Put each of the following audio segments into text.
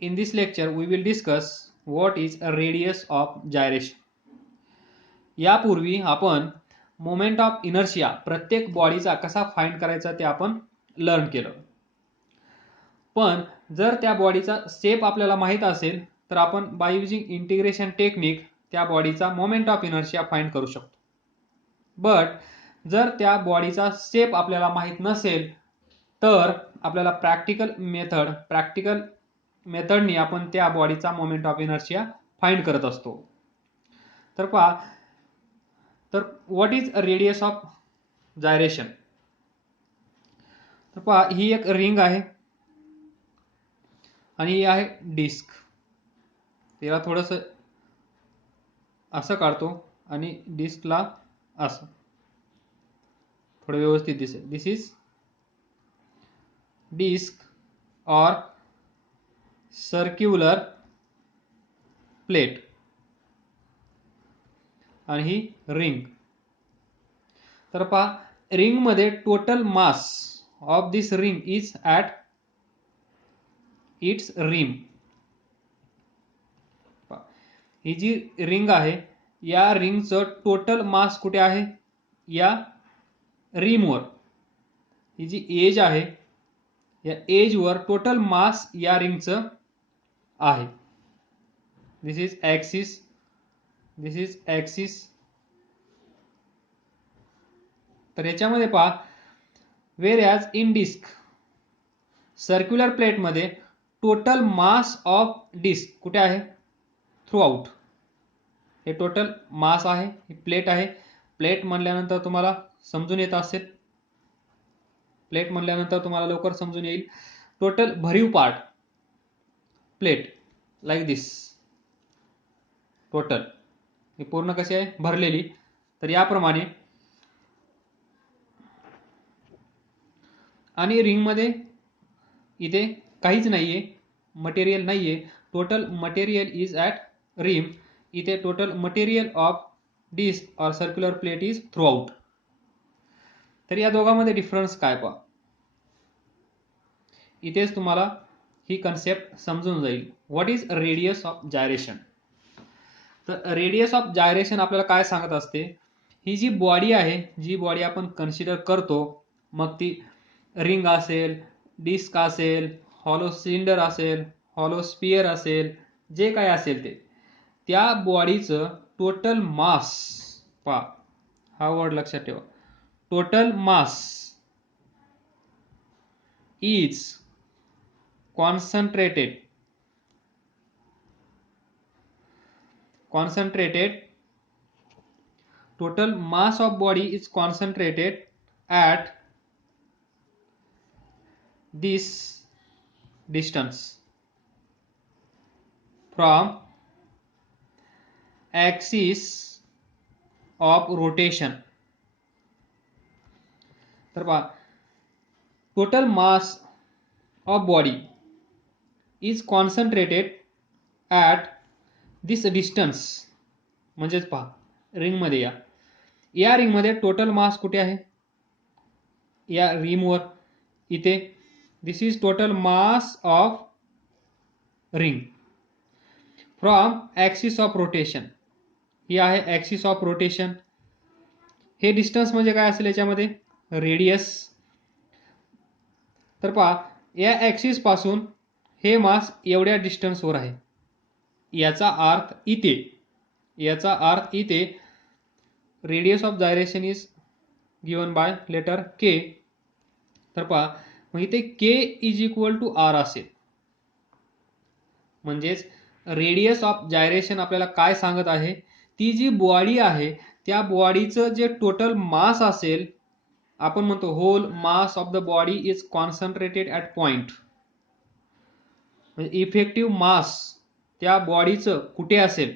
In this lecture, we will discuss what is a radius of gyration. यापूर्वी आपण moment of inertia प्रत्येक बॉडीचा कसा फाइंड करायचा ते आपण लर्न केलं. पण जर त्या बॉडीचा शेप आपल्याला माहित असेल तर आपण बाय युजिंग इंटिग्रेशन टेक्निक त्या बॉडीचा मोमेंट ऑफ इनर्शिया फाइंड करू शकतो. बट जर त्या बॉडीचा शेप आपल्याला माहित नसेल तर आपल्याला प्रॅक्टिकल मेथडनी आपण त्या बॉडीचा मोमेंट ऑफ इनर्शिया फाइंड करत असतो. तर पहा, तर what is a radius of gyration. तर पहा, ही एक रिंग आहे आणि ही आहे डिस्क. तिला थोडंसं असं काढतो आणि डिस्कला असं थोडं व्यवस्थित दिसेल. दिस इज डिस्क और सर्क्युलर प्लेट आणि ही रिंग. तर पहा, रिंग मध्ये total mass of this ring is at its rim. ही जी रिंग आहे या रिंगचं टोटल मास कुठे आहे? या रिमवर. ही जी एज आहे या एजवर टोटल मास या रिंगचं आहे. This is axis, this is axis. तर याच्यामध्ये पहा, where as in disk circular प्लेटमध्ये टोटल मास ऑफ डिस्क कुठे आहे? Throughout. हे टोटल मास आहे, ही प्लेट आहे. प्लेट म्हणल्यानंतर तुम्हाला समजून येत असेल, प्लेट म्हणल्यानंतर तुम्हाला लवकर समजून येईल. टोटल भरीव पार्ट प्लेट लाईक दिस. टोटल ही पूर्ण कशी आहे? भरलेली. तर याप्रमाणे. आणि रिंगमध्ये इथे काहीच नाहीये, मटेरियल नाहीये. टोटल मटेरियल इज ॲट रिम. इथे टोटल मटेरियल ऑफ डिस्क और circular plate is through out. तर या दोघांमध्ये डिफरन्स काय पहा. इथेच तुम्हाला ही कन्सेप्ट समजून जाईल. What is radius of gyration. तर रेडियस ऑफ जायरेशन आपल्याला काय सांगत असते? ही जी बॉडी आहे, जी बॉडी आपण कन्सिडर करतो, मग ती रिंग असेल, डिस्क असेल, हॉलो सिलेंडर असेल, हॉलो स्पियर असेल, जे काय असेल ते, त्या बॉडीचं टोटल मास पहा, हा वर्ड लक्षात ठेवा. Total mass is concentrated total mass of body is concentrated at this distance from axis of rotation. तर पहा, total mass of body is concentrated at this distance. म्हणजेच पहा, रिंगमध्ये या रिंगमध्ये टोटल मास कुठे आहे? या रिमवर. इथे this is total mass of ring from axis of rotation. ही आहे ॲक्सिस ऑफ रोटेशन. हे डिस्टन्स म्हणजे काय असेल याच्यामध्ये? रेडियस. तर पहा, या ॲक्सिस पासून हे मास एवढ्या डिस्टन्सवर आहे. याचा अर्थ इथे radius of gyration is given by letter K. तर पहा, मग इथे K is equal to R असेल. म्हणजेच रेडियस ऑफ जायरेशन आपल्याला काय सांगत आहे? ती जी बॉडी आहे त्या बॉडीचं जे टोटल मास असेल, आपण म्हणतो whole mass of the body is concentrated at point. म्हणजे इफेक्टिव्ह मास त्या बॉडीचं कुठे असेल?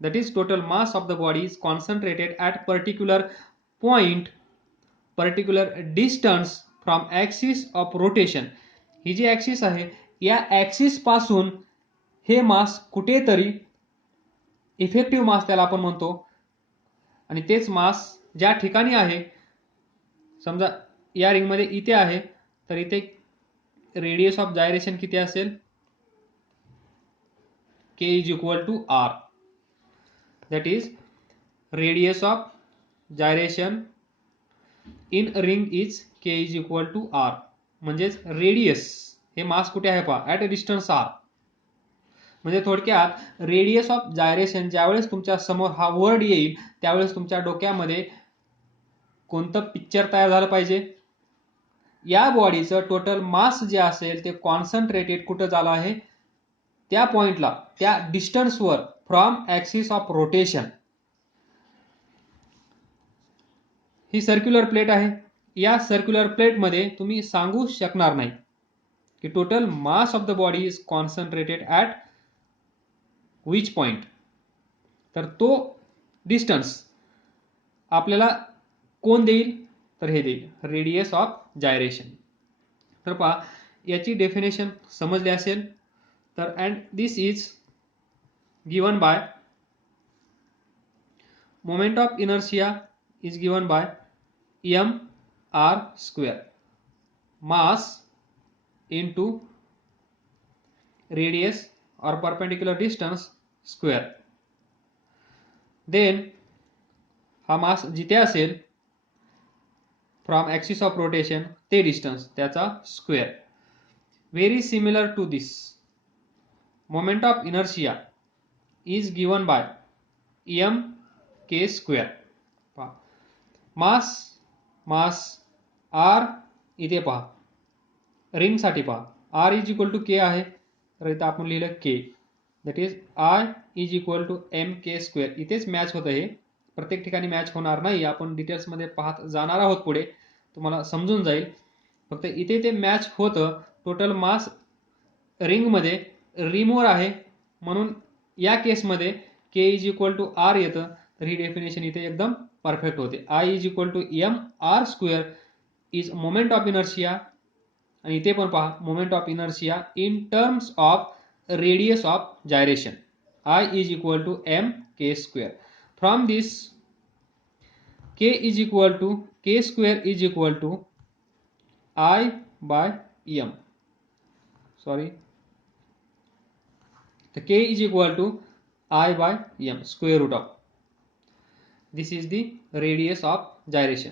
That is total mass of the body is concentrated at particular point, particular distance from axis of rotation. ही जी ॲक्सिस आहे या ॲक्सिस पासून हे मास कुठेतरी, इफेक्टिव्ह मास त्याला आपण म्हणतो, आणि तेच मास ज्या ठिकाणी आहे, समजा या रिंगमध्ये इथे आहे, तर इथे रेडियस ऑफ जायरेशन किती असेल? k is equal to r. That is radius of gyration in ring is k is equal to r. म्हणजेच रेडियस हे मास कुठे आहे पहा, ॲट अ डिस्टन्स r. म्हणजे थोडक्यात रेडियस ऑफ जायरेशन ज्यावेळेस तुमच्या समोर हा वर्ड येईल त्यावेळेस तुमच्या डोक्यामध्ये कोणतं पिक्चर तयार झालं पाहिजे, या बॉडीचं टोटल मास जे असेल ते कॉन्सन्ट्रेटेड कुठं झालं आहे, त्या पॉइंटला, त्या डिस्टन्सवर फ्रॉम ॲक्सिस ऑफ रोटेशन. ही सर्क्युलर प्लेट आहे. या सर्क्युलर प्लेटमध्ये तुम्ही सांगू शकणार नाही की total mass of the body is concentrated at which point. तर तो डिस्टन्स आपल्याला कोण देईल, तर हे देईल रेडियस ऑफ जायरेशन. तर पहा याची डेफिनेशन समजली असेल तर, and this is given bye moment of inertia is given by m r square, mass into radius or perpendicular distance square. Then हा मास जिथे असेल फ्रॉम ॲक्सिस ऑफ रोटेशन ते डिस्टन्स त्याचा square. Very similar to this moment of inertia is given by m k square. Mass mass R इथे पहा, रिंगसाठी पहा R is equal to K आहे, तर इथं आपण लिहिलं K, that is I is equal to M K square. इथेच मॅच होतं, हे प्रत्येक ठिकाणी मॅच होणार नाही, आपण डिटेल्समध्ये पाहत जाणार आहोत पुढे, तुम्हाला समजून जाईल. फक्त इथे ते मॅच होतं. टोटल मास रिंगमध्ये रिमूव्हर आहे म्हणून या केसमध्ये K is equal to R येतं. तर ही डेफिनेशन इथे एकदम परफेक्ट होते. I is equal to M R square is moment of inertia, आणि इथे पण पहा moment of inertia in terms of radius of gyration. I is equal to M K square. From this K is equal to K square is equal to I by M, sorry, तर K is equal to I by M square root of this is the radius of gyration.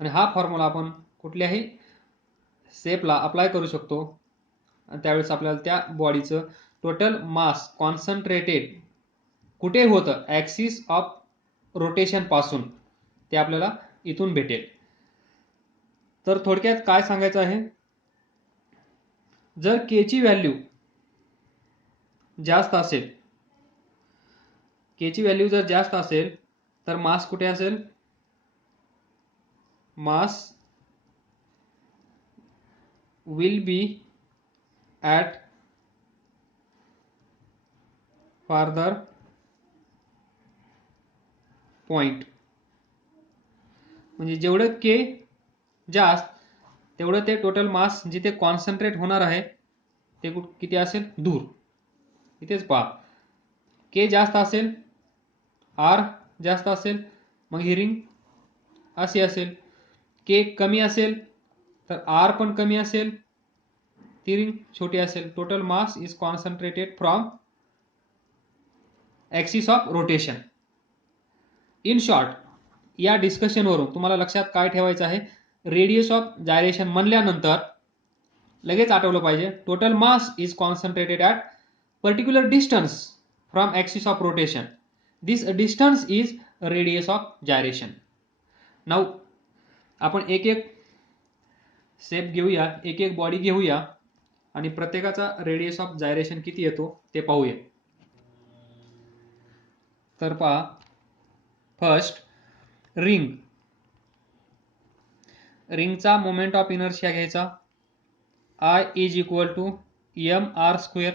आणि हा formula आपण कुठल्याही शेपला apply करू शकतो, आणि त्यावेळेस आपल्याला त्या बॉडीचं टोटल मास कॉन्सन्ट्रेटेड कुठे होतं ॲक्सिस ऑफ रोटेशन पासून ते आपल्याला इथून भेटेल. तर थोडक्यात काय सांगायचं आहे, जर के ची व्हॅल्यू जास्त असेल, के ची व्हॅल्यू जर जास्त असेल तर मास कुठे असेल, mass will be at farther point. म्हणजे जेवढं के जास्त तेवढं ते टोटल मास जिथे कॉन्सन्ट्रेट होणार आहे ते किती असेल, दूर. इथेच पहा के जास्त असेल, आर जास्त असेल, मग ही रिंग अशी असेल. के कमी असेल तर आर पण कमी असेल, ती रिंग छोटी असेल. Total mass is concentrated from axis of rotation. In short या डिस्कशनवरून तुम्हाला लक्षात काय ठेवायचं आहे, रेडियस ऑफ जायरेशन म्हणल्यानंतर लगेच आठवलं पाहिजे total mass is concentrated at particular distance from axis of rotation. This distance is radius of gyration. Now आपण एक एक शेप घेऊया, एक एक बॉडी घेऊया आणि प्रत्येकाचा रेडियस ऑफ जायरेशन किती येतो ते पाहूया. तर पहा, फर्स्ट रिंग, रिंगचा मोमेंट ऑफ इनर्शिया घ्यायचा, I is equal to M R square,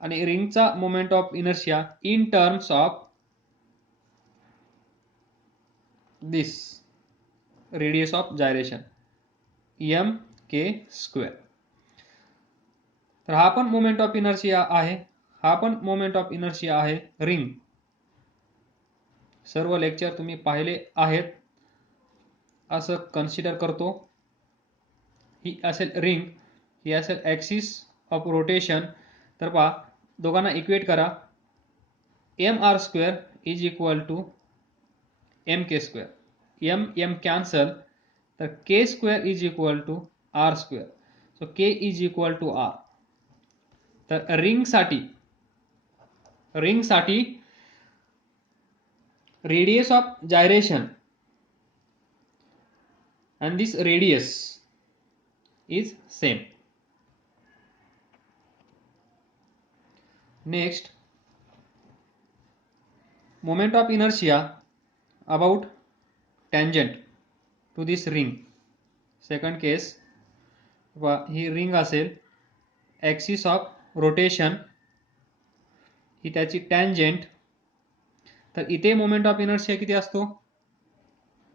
आणि रिंगचा moment of inertia in terms of this radius of gyration M K square. तर हा पण मोमेंट ऑफ इनर्शिया आहे, हा पण मोमेंट ऑफ इनर्शिया आहे. रिंग सर्व लेक्चर तुम्ही पाहिले आहेत असं कन्सिडर करतो. ही असेल रिंग, ही असेल ॲक्सिस ऑफ रोटेशन, तर पहा दोघांना इक्वेट करा. mr² is equal to mk². m cancel, तर k² is equal to r². So k is equal to r. तर रिंगसाठी radius of gyration and this radius is same. Next, moment of inertia about tangent to this ring. Second case, ही ring असेल, axis of rotation ही त्याची tangent. तर इथे moment of inertia किती असतो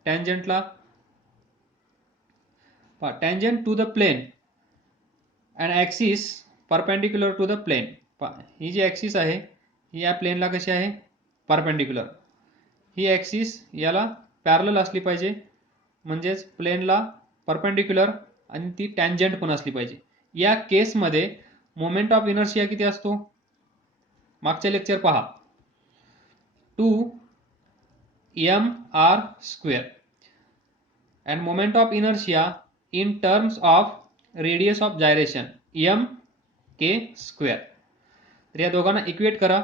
टँजेंटला? Tangent to the plane and axis perpendicular to the plane. ही जी ॲक्सिस आहे ही या प्लेनला कशी आहे? परपेंडिक्युलर. ही ॲक्सिस याला पॅरलल असली पाहिजे, म्हणजेच प्लेनला परपेंडिक्युलर, आणि ती टँजेंट पण असली पाहिजे. या केसमध्ये मोमेंट ऑफ इनर्शिया किती असतो? मागचे लेक्चर पहा, 2mr² and moment of inertia in terms of radius of gyration mk². तर या दोघांना इक्वेट करा.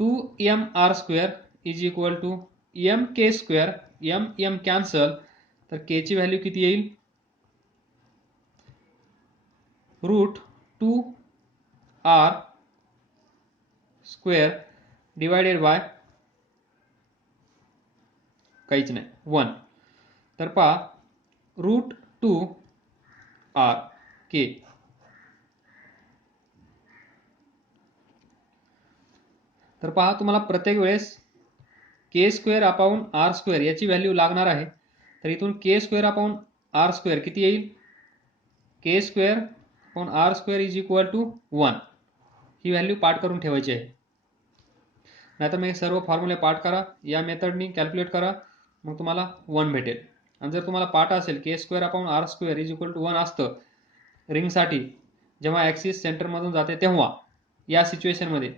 2mr² is equal to mk². m cancel, तर k ची व्हॅल्यू किती येईल? √2r² डिवायडेड बाय काहीच नाही 1. तर पहा √2r_k. तर पहा तुम्हाला प्रत्येक वेळेस k²/r² याची व्हॅल्यू लागणार आहे. तर इथून k²/r² किती येईल? k²/r² is equal to 1. ही व्हॅल्यू पाठ करून ठेवायची आहे, नाहीतर मग सर्व फॉर्म्युले पाठ करा, या मेथडनी कॅल्क्युलेट करा, मग तुम्हाला 1 भेटेल. आणि जर तुम्हाला पाठ असेल k²/r² इज इक्वल टू 1 असतं रिंगसाठी, जेव्हा ॲक्सिस सेंटरमधून जाते तेव्हा, या सिच्युएशनमध्ये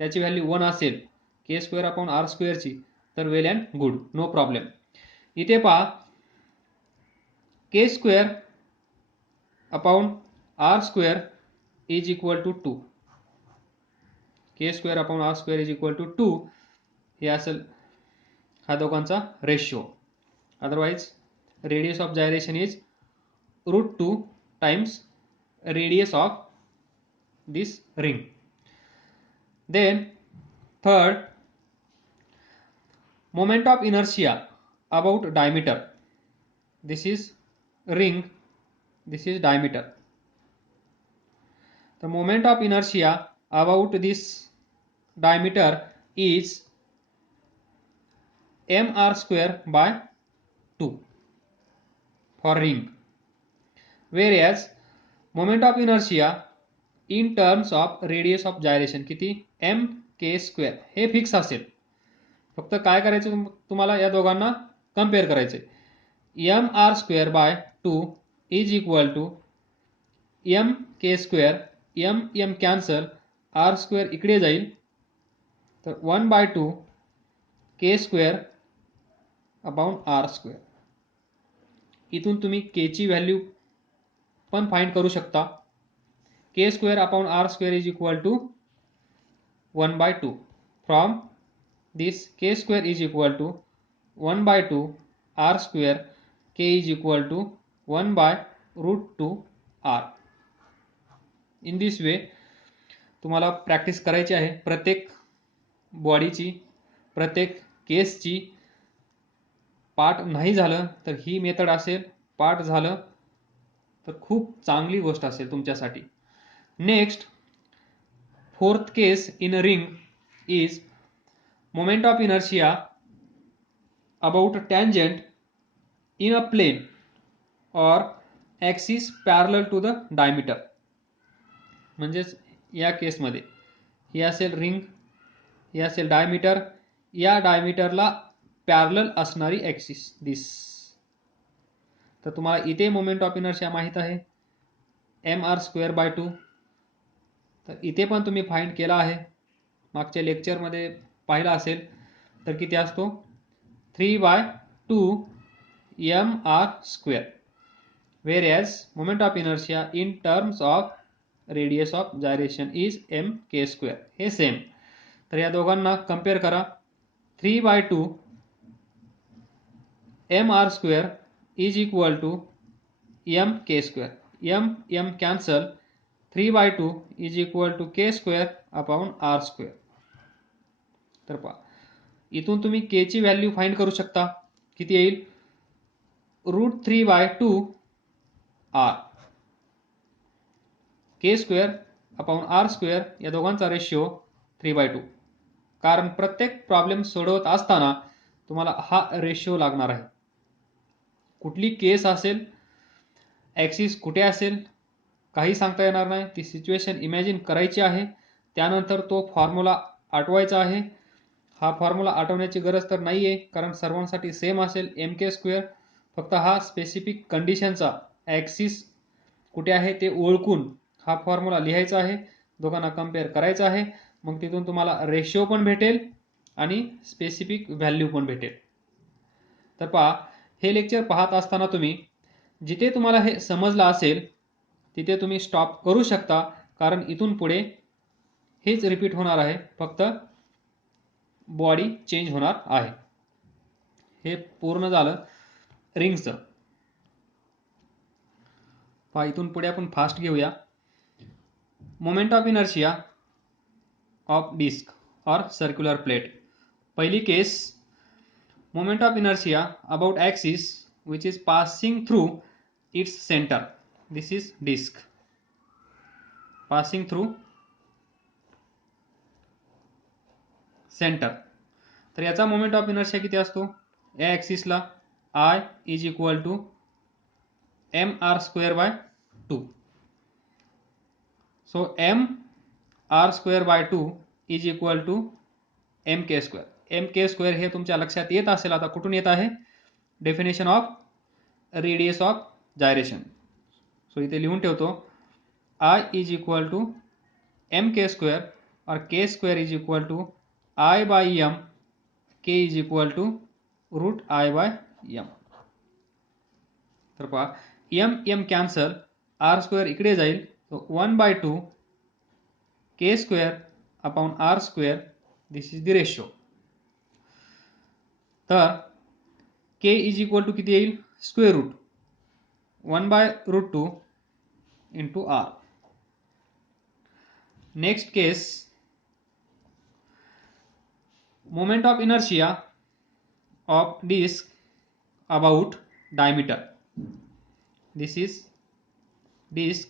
त्याची व्हॅल्यू 1 असेल k²/r² ची, तर well and good, no problem. इथे पहा k²/r² is equal to 2. k²/r² is equal to 2 हे असेल हा दोघांचा ratio. Otherwise radius of gyration is √2 times radius of this ring. Then third, moment of inertia about diameter. This is ring, this is diameter. The moment of inertia about this diameter is mr²/2 for ring, whereas moment of inertia in terms of radius of gyration किती? mk². हे fix असेल. फक्त काय करायचं तुम्हाला? या दोघांना compare करायचे. mr²/2 is equal to mk². m cancel, r² इकडे जाईल, तर 1/2 k²/r². इथून तुम्ही k ची व्हॅल्यू पण फाइंड करू शकता. k²/r² is equal to 1/2. From this k² is equal to 1/2 r², k is equal to 1/√2r. In this way तुम्हाला प्रॅक्टिस करायची आहे प्रत्येक बॉडीची, प्रत्येक केसची. पाठ नाही झालं तर ही मेथड असेल, पाठ झालं तर खूप चांगली गोष्ट असेल तुमच्यासाठी. Next, fourth case in a ring is moment of inertia about a tangent in a plane or axis parallel to the diameter. म्हणजेच या केसमध्ये ही असेल रिंग, ही असेल डायमीटर, या डायमीटरला पॅरलल असणारी ॲक्सिस दिस. तर तुम्हाला इथे मोमेंट ऑफ इनर्शिया माहित आहे mr²/2. तर इथे पण तुम्ही फाइंड केला आहे, मागच्या लेक्चरमध्ये पाहिला असेल. तर किती असतो 3/2 mr², whereas moment of inertia in terms of radius of gyration is mk². हे सेम. तर या दोघांना कंपेअर करा. 3/2 mr² is equal to mk². m cancel. 3/2 is equal to k² upon r². तर पहा, इथून तुम्ही k ची व्हॅल्यू फाइंड करू शकता. किती येईल √3/2 r, k² अपॉन r². या दोघांचा रेशिओ 3/2. कारण प्रत्येक प्रॉब्लेम सोडवत असताना तुम्हाला हा रेशिओ लागणार आहे. कुठली केस असेल, ॲक्सिस कुठे असेल, काही सांगता येणार नाही. ती सिच्युएशन इमॅजिन करायची आहे, त्यानंतर तो फॉर्म्युला आठवायचा आहे. हा फॉर्म्युला आठवण्याची गरज तर नाही आहे, कारण सर्वांसाठी सेम असेल mk². फक्त हा स्पेसिफिक कंडिशनचा ॲक्सिस कुठे आहे ते ओळखून हा फॉर्म्युला लिहायचा आहे, दोघांना कंपेअर करायचा आहे. मग तिथून तुम्हाला रेशिओ पण भेटेल आणि स्पेसिफिक व्हॅल्यू पण भेटेल. तर पहा, हे लेक्चर पाहत असताना तुम्ही जिथे तुम्हाला हे समजलं असेल तिथे तुम्ही स्टॉप करू शकता, कारण इथून पुढे हेच रिपीट होणार आहे, फक्त बॉडी चेंज होणार आहे. हे पूर्ण झालं रिंगचं. पहा, इथून पुढे आपण फास्ट घेऊया. Moment of inertia of disk और सर्क्युलर प्लेट. पहिली case, moment of inertia about axis which is passing through its center. This is disk passing through center. तर याचा मोमेंट ऑफ इनर्शिया किती असतो, या ॲक्सिसला I is equal to mr²/2. so mr²/2 is equal to mk². mk² हे तुमच्या लक्षात येत असेल. आता कुठून येत आहे, definition of radius of gyration. So इथे लिहून ठेवतो, I is equal to mk² और k² is equal to I/m, k is equal to √I/m. तर पहा, m कॅन्सल, r² इकडे जाईल, तो 1/2 k² upon r². This is the ratio. तर k इज इक्वल टू किती येईल, square root 1/√2 into r. Next case, moment of inertia of disc about diameter. This is disc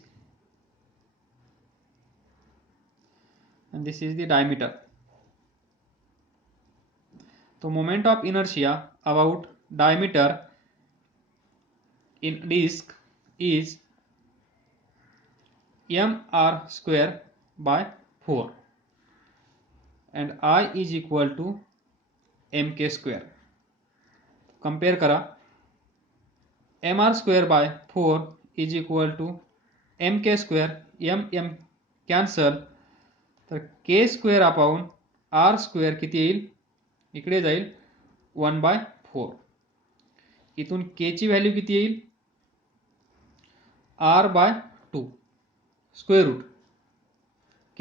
and this is the diameter. तो moment of inertia about diameter in disk is mr²/4 and I is equal to mk². Compare करा, mr²/4 is equal to mk². m cancel, तर k² upon r² किती येईल, इकडे जाईल 1/4. इथून k ची value किती येईल, r/2 square root k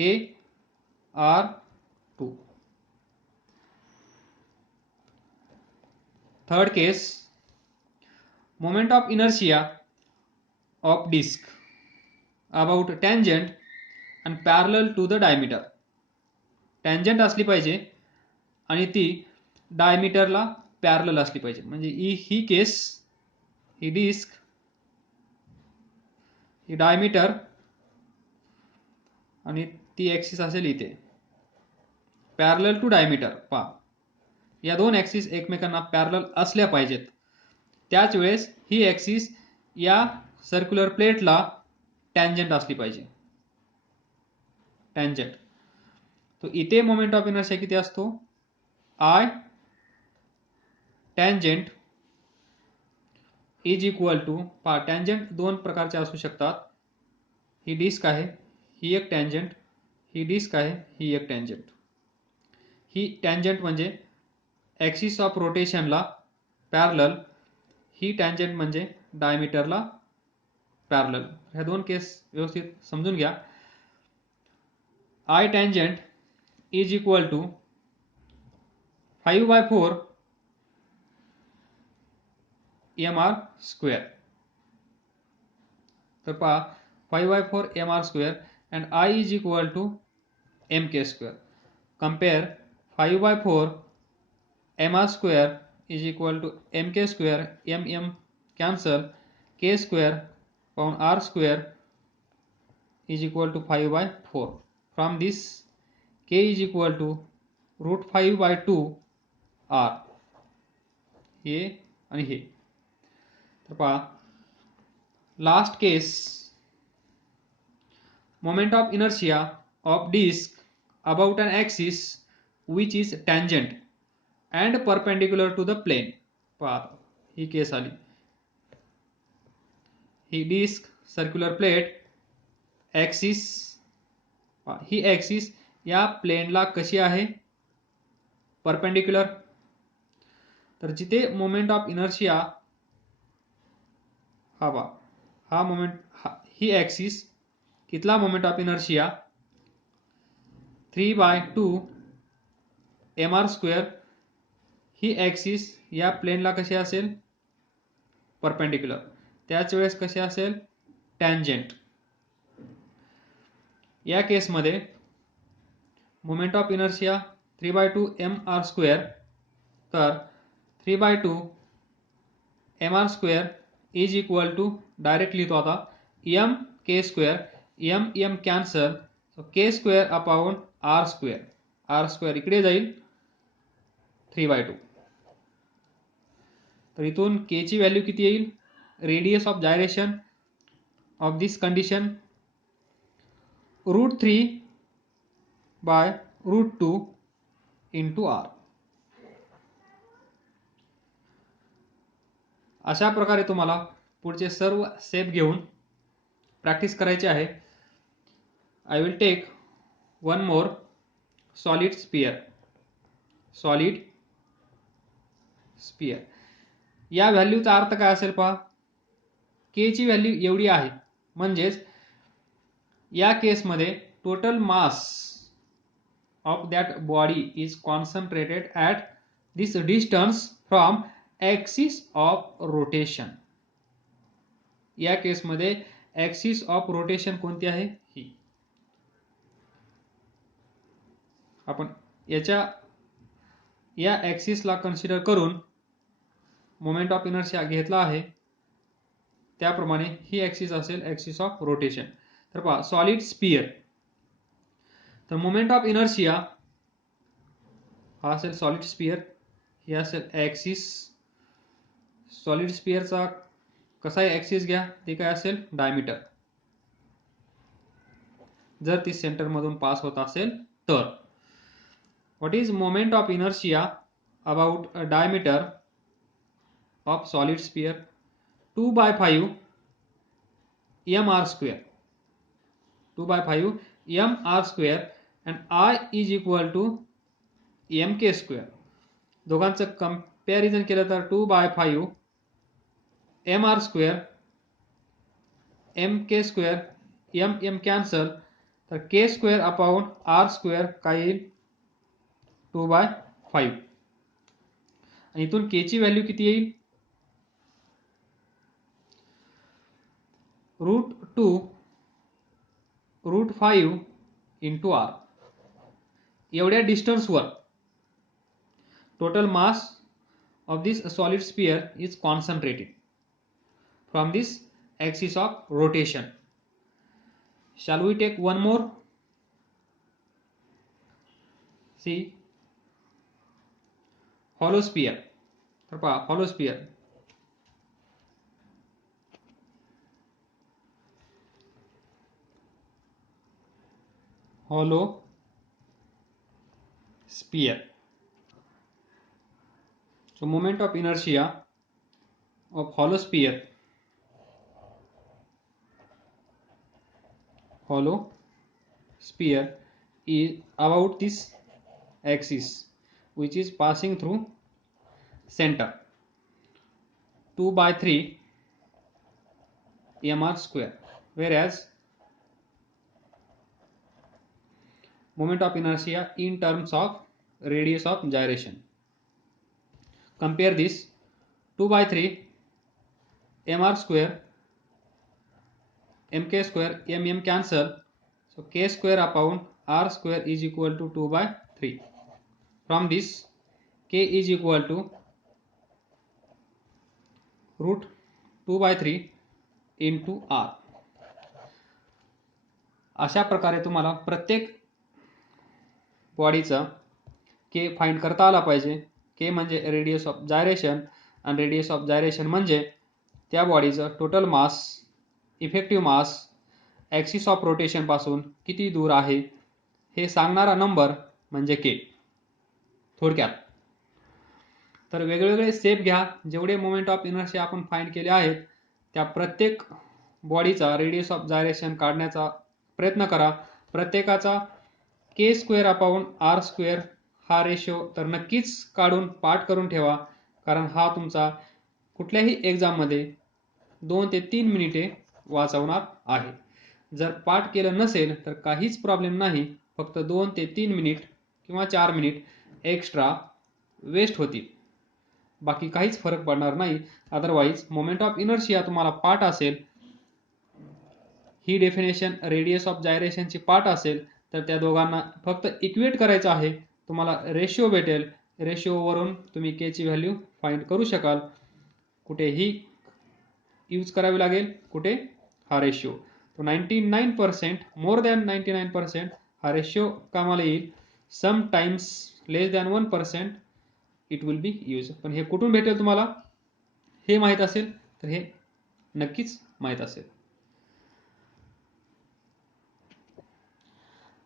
r2. Third case, moment of inertia of disc about tangent and parallel to the diameter. Tangent असली पाहिजे आणि ती डायमीटरला पॅरलल असली पाहिजे. म्हणजे ही केस, ही डिस्क, ही डायमीटर आणि ती ॲक्सिस असेल इथे, पॅरलल टू डायमीटर. पहा, या दोन ॲक्सिस एकमेकांना पॅरलल असल्या पाहिजेत. त्याच वेळेस ही ॲक्सिस या सर्क्युलर प्लेटला टँजंट असली पाहिजे, टँजंट. तो इथे मोमेंट ऑफ इनर्शिया किती असतो, I tangent is equal to, पहा टँजंट दोन प्रकारचे असू शकतात. ही डिस्क आहे, ही एक टँजंट ही डिस्क आहे, ही एक टँजंट. ही टँजंट म्हणजे ॲक्सिस ऑफ रोटेशनला पॅरलल, ही टँजंट म्हणजे डायमीटरला पॅरलल. ह्या दोन केस व्यवस्थित समजून घ्या. I tangent is equal to 5/4 mr square. तर पहा 5/4 mr square and I is equal to mk square. Compare 5/4 mr square is equal to mk square, cancel, k square upon r square is equal to 5/4. From this k is equal to √5/2 r. हे आणि हे. तर पहा last case, moment of inertia of disk about an axis which is tangent and perpendicular to the plane. पहा ही केस आली. ही disk, circular plate, axis, ही axis या प्लेनला कशी आहे? परपेंडिक्युलर. तर जिथे मोमेंट ऑफ इनर्शिया हा मोमेंट, ही ॲक्सिस, कितला moment of inertia 3/2 mr square. He axis या प्लेनला कशी असेल? परपेंडिक्युलर. त्याच वेळेस कशी असेल? टँजंट. या केसमध्ये moment of inertia 3/2 mr square. तर 3/2 mr square is equal to, direct लिहितो आता, m k square, m cancel, k square upon r square. r square इकडे जाईल, 3/2. तर इथून k ची व्हॅल्यू किती येईल? Radius of gyration of this condition √3/√2 into r. अशा प्रकारे तुम्हाला पुढचे सर्व स्टेप घेऊन प्रॅक्टिस करायची आहे. I will take one more solid sphere. Solid sphere या व्हॅल्यूचा अर्थ काय असेल पहा. के ची व्हॅल्यू एवढी आहे, म्हणजेच या केसमध्ये total mass of that body is concentrated at this distance from axis of rotation. या केसमध्ये ॲक्सिस ऑफ रोटेशन कोणती आहे? ही. आपण या ॲक्सिसला कन्सिडर करून मोमेंट ऑफ इनर्शिया घेतला आहे, त्याप्रमाणे ही ॲक्सिस असेल ॲक्सिस ऑफ रोटेशन. तर पहा सॉलिड स्पियर, तर मोमेंट ऑफ इनर्शिया हा असेल सॉलिड स्पियर, ही असेल ॲक्सिस. सॉलिड स्पियरचा कसाही ॲक्सिस घ्या, ते काय असेल? डायमीटर. जर ती सेंटर मधून पास होत असेल तर. What is moment of inertia about a diameter of solid sphere? 2/5 mr square. 2/5 mr square and I is equal to mk square. दोघांचं कंपॅरिझन केलं तर 2/5 mr square, mk square, m cancel, तर k square upon r square काय येईल? 2/5. आणि इथून k ची value किती येईल? √2/5 इंटू r. एवढ्या डिस्टन्सवर total mass of this solid sphere is concentrated from this axis of rotation. Shall we take one more? See, hollow sphere. तर पहा hollow sphere. hollow sphere. So moment of inertia of hollow sphere is about this axis which is passing through center 2/3 mr square, whereas moment of inertia in terms of radius of gyration. Compare this 2/3 mr square, mk square, cancel, so k square upon r square is equal to 2/3. From this k is equal to root 2/3 into r. अशा प्रकारे तुम्हाला प्रत्येक बॉडीचा के find करता आला पाहिजे. के म्हणजे radius of gyration आणि रेडियस ऑफ जायरेशन म्हणजे त्या बॉडीचं total mass, effective mass, axis of rotation पासून किती दूर आहे हे सांगणारा नंबर म्हणजे के थोडक्यात. तर वेगवेगळे स्टेप घ्या. जेवढे मोमेंट ऑफ इनर्शिया आपण फाइंड केले आहेत त्या प्रत्येक बॉडीचा रेडियस ऑफ जायरेशन काढण्याचा प्रयत्न करा. प्रत्येकाचा के स्क्वेअर अपॉन आर स्क्वेअर हा रेशो तर नक्कीच काढून पाठ करून ठेवा, कारण हा तुमचा कुठल्याही एक्झाममध्ये 2 ते 3 मिनिटे वाचवणार आहे. जर पाठ केलं नसेल तर काहीच प्रॉब्लेम नाही, फक्त 2 ते 3 मिनिट किंवा 4 मिनिट एक्स्ट्रा वेस्ट होतील, बाकी काहीच फरक पडणार नाही. अदरवाईज मोमेंट ऑफ इनर्शिया तुम्हाला पाठ असेल, ही डेफिनेशन रेडियस ऑफ जायरेशनची पाठ असेल तर त्या दोघांना फक्त इक्वेट करायचं आहे. तुम्हाला रेशिओ भेटेल. रेशिओवरून तुम्ही के ची व्हॅल्यू फाइंड करू शकाल. कुठेही यूज करावी लागेल, कुठे हा रेशिओ. तो 99% मोर दॅन 99% हा रेशिओ कामाला येईल. Sometimes less than 1% it will be use. पण हे कुठून भेटेल तुम्हाला हे माहीत असेल तर हे नक्कीच माहीत असेल.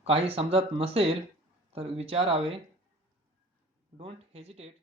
काही समजत नसेल तर विचारावे. Don't hesitate.